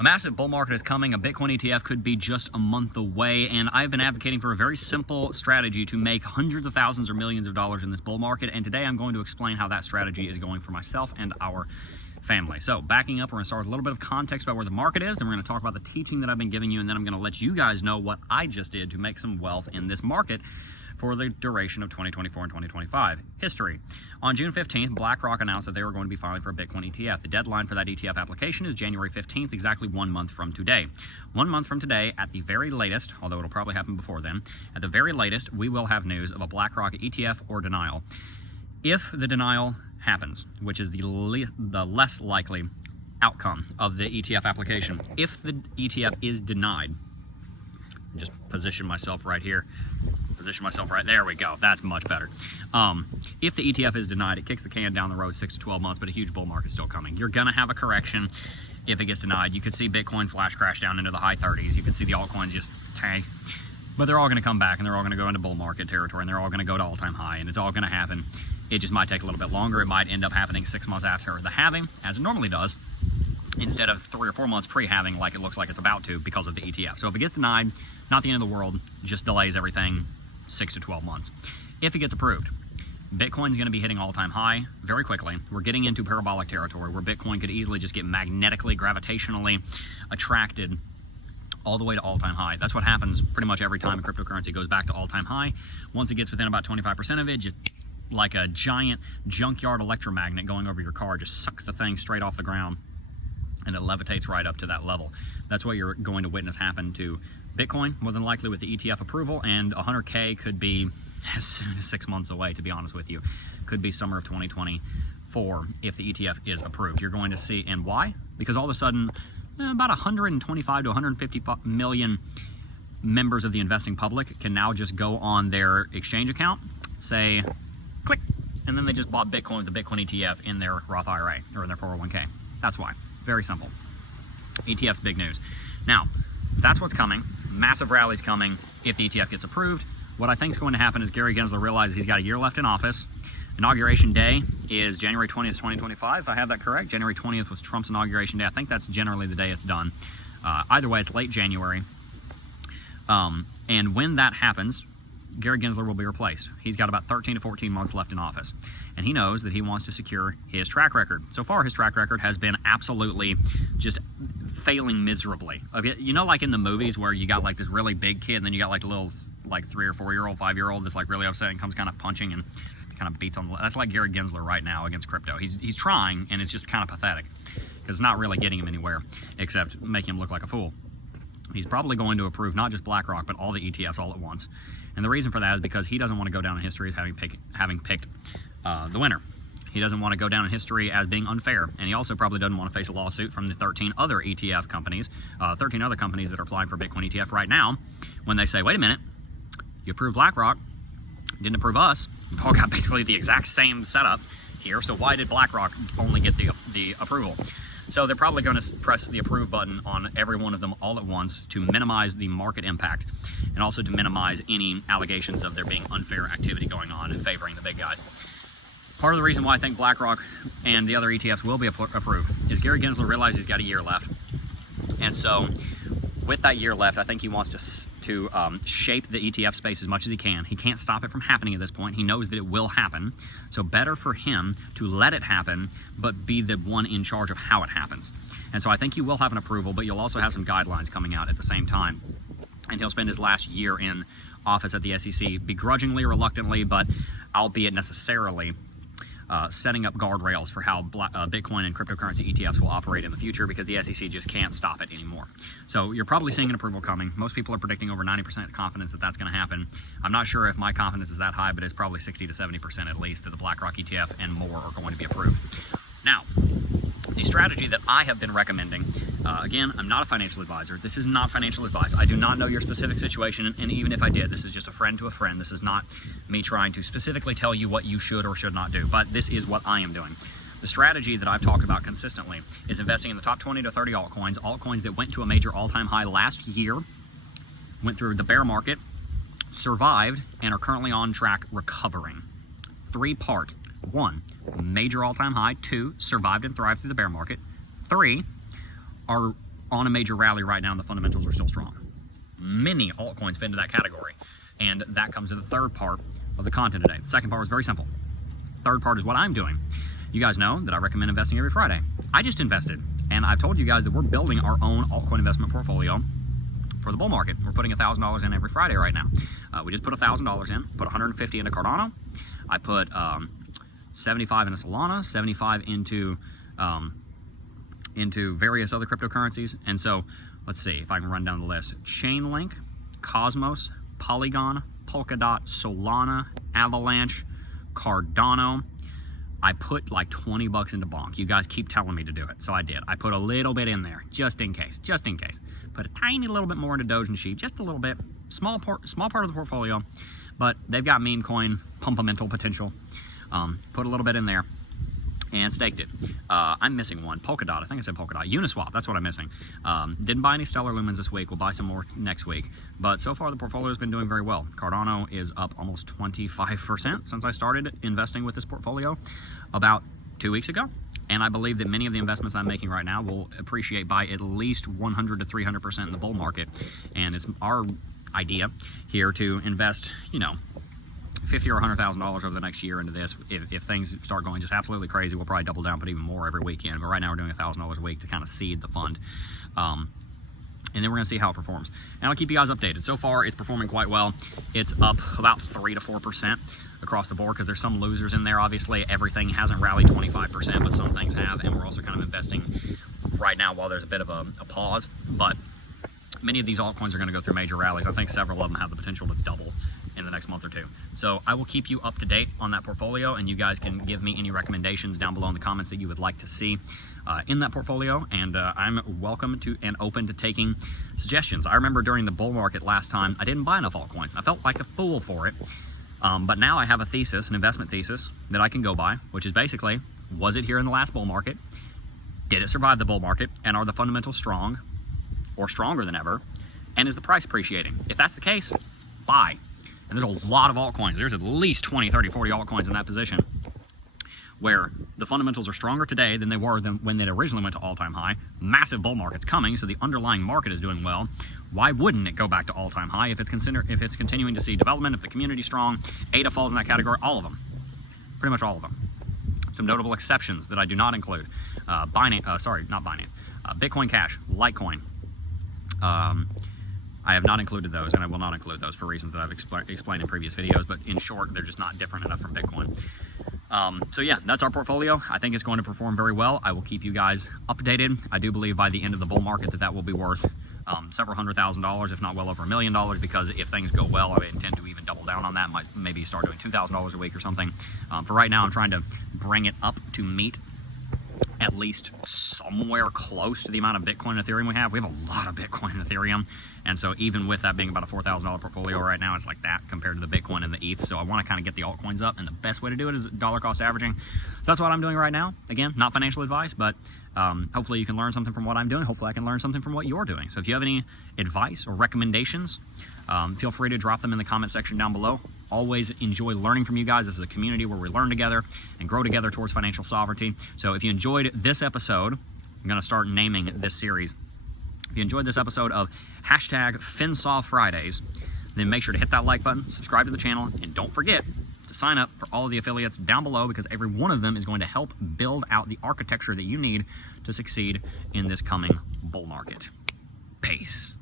A massive bull market is coming. A Bitcoin ETF could be just a month away, and I've been advocating for a very simple strategy to make hundreds of thousands or millions of dollars in this bull market, and today I'm going to explain how that strategy is going for myself and our family. So backing up, we're going to start with a little bit of context about where the market is, then we're going to talk about the teaching that I've been giving you, and then I'm going to let you guys know what I just did to make some wealth in this market for the duration of 2024 and 2025. History. On June 15th, BlackRock announced that they were going to be filing for a Bitcoin ETF. The deadline for that ETF application is January 15th, exactly 1 month from today. 1 month from today, at the very latest, although it'll probably happen before then, at the very latest, we will have news of a BlackRock ETF or denial. If the denial happens, which is the less likely outcome of the ETF application, if the ETF is denied, just position myself right here, position myself right there, we go, that's much better. If the ETF is denied, it kicks the can down the road 6 to 12 months, but a huge bull market is still coming. You're gonna have a correction if it gets denied. You could see Bitcoin flash crash down into the high 30s. You could see the altcoins just tank, but they're all gonna come back and they're all gonna go into bull market territory and they're all gonna go to all-time high, and it's all gonna happen. It just might take a little bit longer. It might end up happening 6 months after the halving, as it normally does, instead of 3 or 4 months pre-halving like it looks like it's about to because of the ETF. So if it gets denied, not the end of the world, just delays everything 6 to 12 months. If it gets approved, Bitcoin's going to be hitting all-time high very quickly. We're getting into parabolic territory where Bitcoin could easily just get magnetically, gravitationally attracted all the way to all-time high. That's what happens pretty much every time a cryptocurrency goes back to all-time high. Once it gets within about 25% of it, just like a giant junkyard electromagnet going over your car, just sucks the thing straight off the ground and it levitates right up to that level. That's what you're going to witness happen to Bitcoin, more than likely with the ETF approval, and 100K could be as soon as 6 months away, to be honest with you. Could be summer of 2024 if the ETF is approved. You're going to see, and why? Because all of a sudden, about 125 to 150 million members of the investing public can now just go on their exchange account, say, click, and then they just bought Bitcoin with the Bitcoin ETF in their Roth IRA or in their 401k. That's why. Very simple. ETF's big news. Now, that's what's coming. Massive rallies coming if the ETF gets approved. What I think is going to happen is Gary Gensler realizes he's got a year left in office. Inauguration day is January 20th, 2025, if I have that correct. January 20th was Trump's inauguration day. I think that's generally the day it's done. Either way, it's late January. And when that happens, Gary Gensler will be replaced. He's got about 13 to 14 months left in office. And he knows that he wants to secure his track record. So far, his track record has been absolutely just failing miserably. You know, like in the movies where you got like this really big kid and then you got like a little like 3 or 4 year old, 5 year old that's like really upset and comes kind of punching and kind of beats on the... That's like Gary Gensler right now against crypto. He's trying, and it's just kind of pathetic because it's not really getting him anywhere except making him look like a fool. He's probably going to approve not just BlackRock, but all the ETFs all at once. And the reason for that is because he doesn't want to go down in history as having picked the winner. He doesn't want to go down in history as being unfair. And he also probably doesn't want to face a lawsuit from the 13 other ETF companies, 13 other companies that are applying for Bitcoin ETF right now, when they say, wait a minute, you approved BlackRock, didn't approve us. We've all got basically the exact same setup here, so why did BlackRock only get the approval? So they're probably going to press the approve button on every one of them all at once to minimize the market impact and also to minimize any allegations of there being unfair activity going on and favoring the big guys. Part of the reason why I think BlackRock and the other ETFs will be approved is Gary Gensler realizes he's got a year left. And so with that year left, I think he wants to shape the ETF space as much as he can. He can't stop it from happening at this point. He knows that it will happen. So better for him to let it happen, but be the one in charge of how it happens. And so I think you will have an approval, but you'll also have some guidelines coming out at the same time. And he'll spend his last year in office at the SEC, begrudgingly, reluctantly, but albeit necessarily, setting up guardrails for how Bitcoin and cryptocurrency ETFs will operate in the future because the SEC just can't stop it anymore. So you're probably seeing an approval coming. Most people are predicting over 90% confidence that that's going to happen. I'm not sure if my confidence is that high, but it's probably 60 to 70% at least that the BlackRock ETF and more are going to be approved. Now, the strategy that I have been recommending, again, I'm not a financial advisor. This is not financial advice. I do not know your specific situation, and even if I did, this is just a friend to a friend. This is not me trying to specifically tell you what you should or should not do, but this is what I am doing. The strategy that I've talked about consistently is investing in the top 20 to 30 altcoins that went to a major all-time high last year, went through the bear market, survived, and are currently on track recovering. 3-part. 1, major all-time high. 2, survived and thrived through the bear market. 3, are on a major rally right now and the fundamentals are still strong. Many altcoins fit into that category. And that comes to the third part of the content today. The second part was very simple. Third part is what I'm doing. You guys know that I recommend investing every Friday. I just invested, and I've told you guys that we're building our own altcoin investment portfolio for the bull market. We're putting $1,000 in every Friday right now. We just put $1,000 in, put 150 into Cardano. I put 75 into Solana, 75 into various other cryptocurrencies. And so let's see if I can run down the list. Chainlink, Cosmos, Polygon, Polkadot, Solana, Avalanche, Cardano. I put like 20 bucks into Bonk. You guys keep telling me to do it, so I did. I put a little bit in there, just in case. Put a tiny little bit more into Doge and Sheep, just a little bit. Small part of the portfolio, but they've got meme coin pumpamental potential. Put a little bit in there and staked it. I'm missing one. Polkadot, I think I said Polkadot. Uniswap, that's what I'm missing. Didn't buy any Stellar Lumens this week. We'll buy some more next week. But so far the portfolio has been doing very well. Cardano is up almost 25% since I started investing with this portfolio about 2 weeks ago. And I believe that many of the investments I'm making right now will appreciate by at least 100 to 300% in the bull market. And it's our idea here to invest, $50,000 or $100,000 over the next year into this. If things start going just absolutely crazy, we'll probably double down, put even more every weekend. But right now we're doing $1,000 a week to kind of seed the fund. And then we're going to see how it performs. And I'll keep you guys updated. So far, it's performing quite well. It's up about 3 to 4% across the board because there's some losers in there. Obviously, everything hasn't rallied 25%, but some things have. And we're also kind of investing right now while there's a bit of a pause. But many of these altcoins are going to go through major rallies. I think several of them have the potential to double in the next month or two. So I will keep you up to date on that portfolio, and you guys can give me any recommendations down below in the comments that you would like to see in that portfolio. And I'm welcome to and open to taking suggestions. I remember during the bull market last time, I didn't buy enough altcoins. I felt like a fool for it. But now I have a thesis, an investment thesis that I can go by, which is basically, was it here in the last bull market? Did it survive the bull market? And are the fundamentals strong or stronger than ever? And is the price appreciating? If that's the case, buy. And there's a lot of altcoins. There's at least 20, 30, 40 altcoins in that position where the fundamentals are stronger today than they were when they originally went to all-time high. Massive bull market's coming, so the underlying market is doing well. Why wouldn't it go back to all-time high if it's continuing to see development, if the community's strong? ADA falls in that category, all of them. Pretty much all of them. Some notable exceptions that I do not include. Bitcoin Cash, Litecoin. I have not included those, and I will not include those for reasons that I've explained in previous videos, but in short, they're just not different enough from Bitcoin. So yeah, that's our portfolio. I think it's going to perform very well. I will keep you guys updated. I do believe by the end of the bull market that will be worth several $100,000, if not well over $1 million, because if things go well, I intend to even double down on that, might maybe start doing $2,000 a week or something. For right now, I'm trying to bring it up to meet at least somewhere close to the amount of Bitcoin and Ethereum we have. We have a lot of Bitcoin and Ethereum. And so even with that being about a $4,000 portfolio right now, it's like that compared to the Bitcoin and the ETH. So I want to kind of get the altcoins up, and the best way to do it is dollar cost averaging. So that's what I'm doing right now. Again, not financial advice, but hopefully you can learn something from what I'm doing. Hopefully I can learn something from what you're doing. So if you have any advice or recommendations, feel free to drop them in the comment section down below. Always enjoy learning from you guys. This is a community where we learn together and grow together towards financial sovereignty. So if you enjoyed this episode, I'm going to start naming this series. If you enjoyed this episode of #FinSovFridays, then make sure to hit that like button, subscribe to the channel, and don't forget to sign up for all of the affiliates down below, because every one of them is going to help build out the architecture that you need to succeed in this coming bull market. Peace.